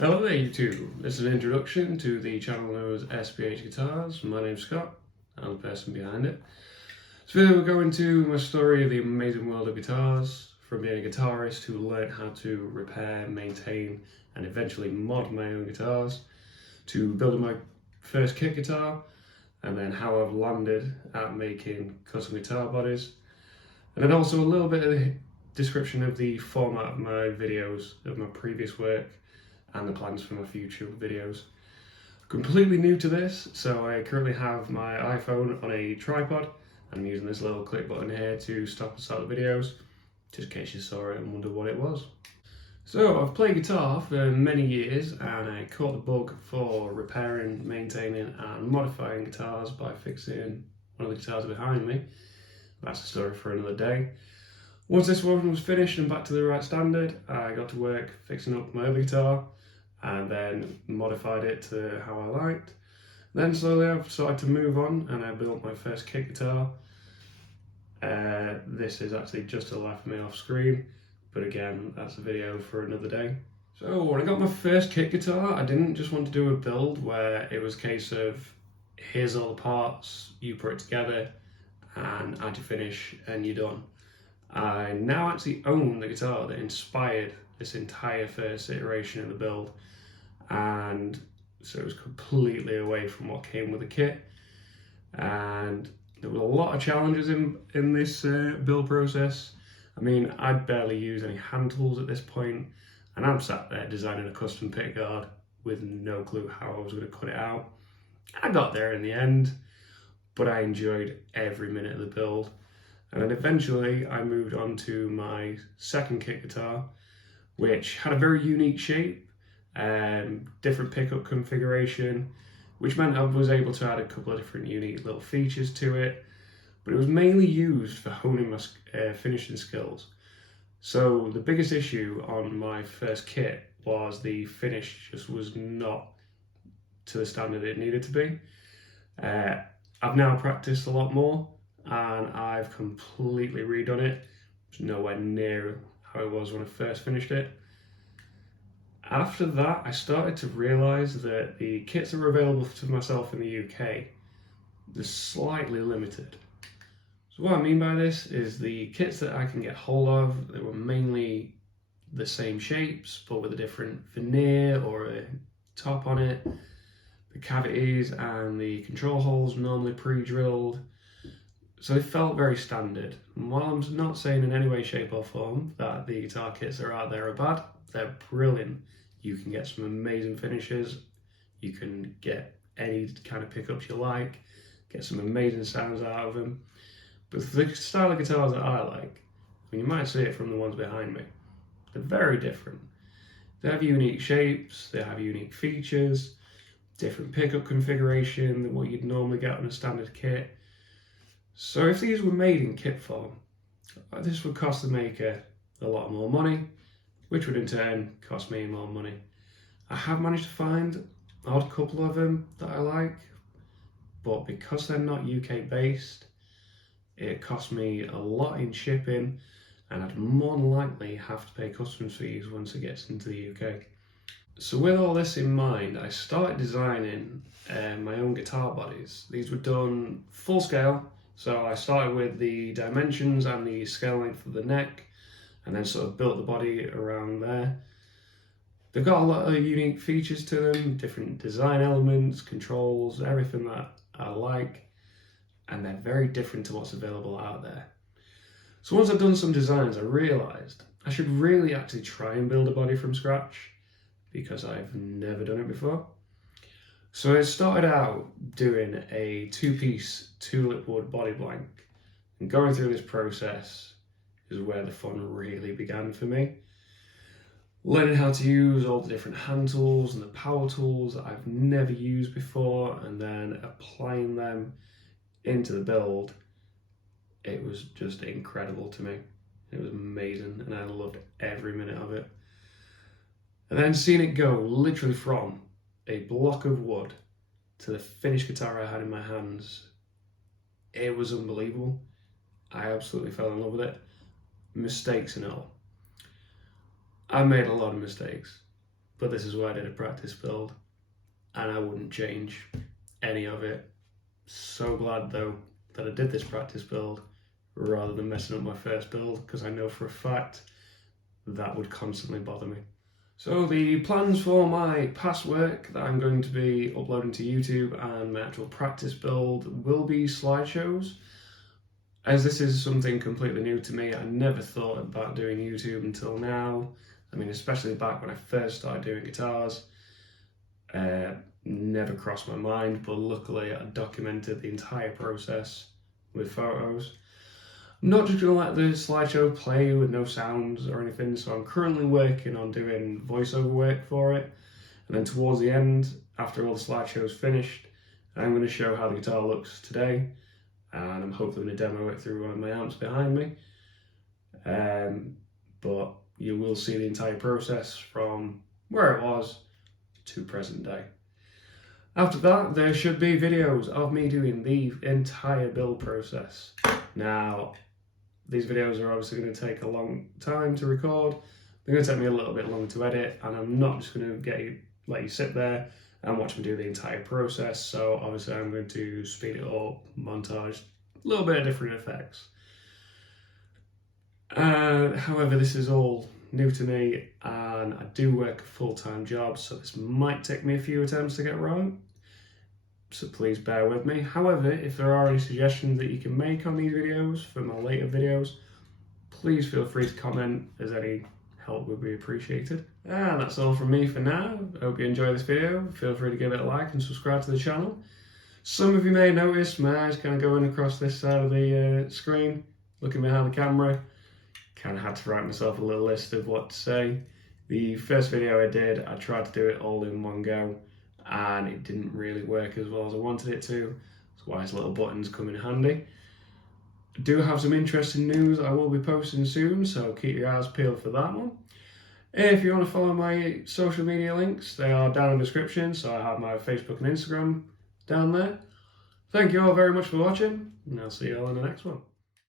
Hello there YouTube, this is an introduction to the channel known as SBH Guitars. My name's Scott, I'm the person behind it. This video we're going to my story of the amazing world of guitars, from being a guitarist who learned how to repair, maintain and eventually mod my own guitars, to building my first kit guitar, and then how I've landed at making custom guitar bodies, and then also a little bit of the description of the format of my videos of my previous work and the plans for my future videos. Completely new to this, so I currently have my iPhone on a tripod and I'm using this little click button here to stop and start the videos, just in case you saw it and wonder what it was. So I've played guitar for many years and I caught the bug for repairing, maintaining and modifying guitars by fixing one of the guitars behind me. That's a story for another day. Once this one was finished and back to the right standard, I got to work fixing up my other guitar and then modified it to how I liked. Then slowly I've started to move on and I built my first kit guitar. This is actually just a laugh me off screen, but again, that's a video for another day. So when I got my first kit guitar, I didn't just want to do a build where it was a case of here's all the parts, you put it together and add your finish and you're done. I now actually own the guitar that inspired this entire first iteration of the build, and so it was completely away from what came with the kit, and there were a lot of challenges in this build process. I mean, I'd barely use any hand tools at this point, and I'm sat there designing a custom pick guard with no clue how I was going to cut it out. I got there in the end, but I enjoyed every minute of the build. And then eventually I moved on to my second kit guitar, which had a very unique shape, different pickup configuration, which meant I was able to add a couple of different unique little features to it, but it was mainly used for honing my finishing skills. So the biggest issue on my first kit was the finish just was not to the standard it needed to be. I've now practiced a lot more and I've completely redone it. It's nowhere near how it was when I first finished it. After that, I started to realise that the kits that were available to myself in the UK, they're slightly limited. So what I mean by this is the kits that I can get hold of, they were mainly the same shapes, but with a different veneer or a top on it. The cavities and the control holes normally pre-drilled. So they felt very standard. And while I'm not saying in any way, shape or form that the guitar kits that are out there are bad, they're brilliant. You can get some amazing finishes. You can get any kind of pickups you like, get some amazing sounds out of them. But for the style of guitars that I like, I mean, you might see it from the ones behind me, they're very different. They have unique shapes, they have unique features, different pickup configuration than what you'd normally get on a standard kit. So if these were made in kit form, this would cost the maker a lot more money, which would in turn cost me more money. I have managed to find an odd couple of them that I like, but because they're not UK based, it cost me a lot in shipping and I'd more than likely have to pay customs fees once it gets into the UK. So with all this in mind, I started designing my own guitar bodies. These were done full scale. So I started with the dimensions and the scale length of the neck and then sort of built the body around there. They've got a lot of unique features to them, different design elements, controls, everything that I like, and they're very different to what's available out there. So once I've done some designs, I realised I should really actually try and build a body from scratch because I've never done it before. So I started out doing a two-piece tulip wood body blank, and going through this process is where the fun really began for me. Learning how to use all the different hand tools and the power tools that I've never used before, and then applying them into the build, it was just incredible to me. It was amazing and I loved every minute of it. And then seeing it go literally from a block of wood to the finished guitar I had in my hands, it was unbelievable. I absolutely fell in love with it, mistakes and all. I made a lot of mistakes. but this is why I did a practice build, and I wouldn't change any of it. So glad though that I did this practice build rather than messing up my first build, because I know for a fact that would constantly bother me. So the plans for my past work that I'm going to be uploading to YouTube and my actual practice build will be slideshows. As this is something completely new to me, I never thought about doing YouTube until now. I mean, especially back when I first started doing guitars, never crossed my mind, but luckily I documented the entire process with photos. I'm not just going to let the slideshow play with no sounds or anything, so I'm currently working on doing voiceover work for it, and then towards the end, after all the slideshow's finished, I'm going to show how the guitar looks today, and I'm hopefully going to demo it through one of my amps behind me. But you will see the entire process from where it was to present day. After that, there should be videos of me doing the entire build process. Now, these videos are obviously going to take a long time to record. They're going to take me a little bit longer to edit, and I'm not just going to let you sit there and watch me do the entire process. So obviously I'm going to speed it up, montage, a little bit of different effects. However, this is all new to me, and I do work a full-time job, so this might take me a few attempts to get right. So please bear with me. However, if there are any suggestions that you can make on these videos for my later videos, please feel free to comment, as any help would be appreciated. And that's all from me for now. I hope you enjoy this video. Feel free to give it a like and subscribe to the channel. Some of you may notice my eyes kind of going across this side of the screen, looking behind the camera. Kind of had to write myself a little list of what to say. The first video I did, I tried to do it all in one go, and it didn't really work as well as I wanted it to. That's why these little buttons come in handy. I do have some interesting news I will be posting soon, so keep your eyes peeled for that one. If you want to follow my social media links, they are down in the description, so I have my Facebook and Instagram down there. Thank you all very much for watching, and I'll see you all in the next one.